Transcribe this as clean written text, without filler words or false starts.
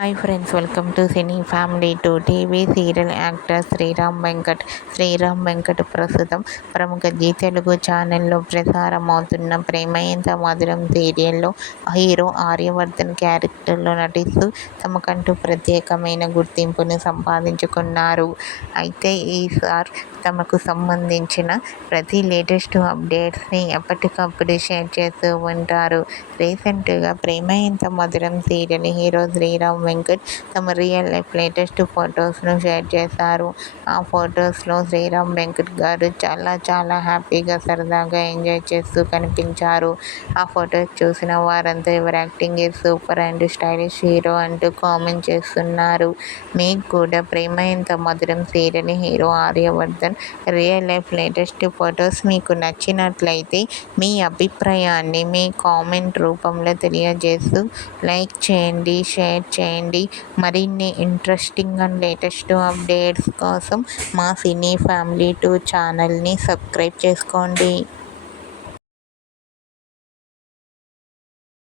Hi friends, welcome to cine family to TV serial actor Sriram Venkat. Sriram Venkat ప్రస్తుతం ప్రముఖ G Telugu ఛానల్లో ప్రసారం అవుతున్న ప్రేమ ఎంత మధురం సీరియల్లో హీరో ఆర్యవర్ధన్ క్యారెక్టర్లో నటిస్తూ తమకంటూ ప్రత్యేకమైన గుర్తింపును సంపాదించుకున్నారు. అయితే ఈసారి తమకు సంబంధించిన ప్రతి లేటెస్ట్ అప్డేట్స్ని ఎప్పటికప్పుడు షేర్ చేస్తూ ఉంటారు. రీసెంట్గా ప్రేమ ఎంత మధురం సీరియల్ హీరో శ్రీరామ్ వెంకట్ తమ రియల్ లైఫ్ లేటెస్ట్ ఫొటోస్ను షేర్ చేశారు. ఆ ఫొటోస్లో శ్రీరామ్ వెంకట్ గారు చాలా హ్యాపీగా సరదాగా ఎంజాయ్ చేస్తూ కనిపించారు. ఆ ఫొటోస్ చూసిన వారంతా ఎవరి acting is super and stylish hero అంటూ కామెంట్ చేస్తున్నారు. మీకు కూడా ప్రేమ ఎంత మధురం serial hero Aryavardhan real life latest photos మీకు నచ్చినట్లయితే మీ అభిప్రాయాన్ని మీ కామెంట్ రూపంలో తెలియజేస్తూ లైక్ చేయండి, షేర్ చేయండి. మరిన్ని ఇంట్రెస్టింగ్ అండ్ లేటెస్ట్ అప్డేట్స్ కోసం మా సినీ ఫ్యామిలీ 2 ఛానల్ని సబ్స్క్రైబ్ చేసుకోండి.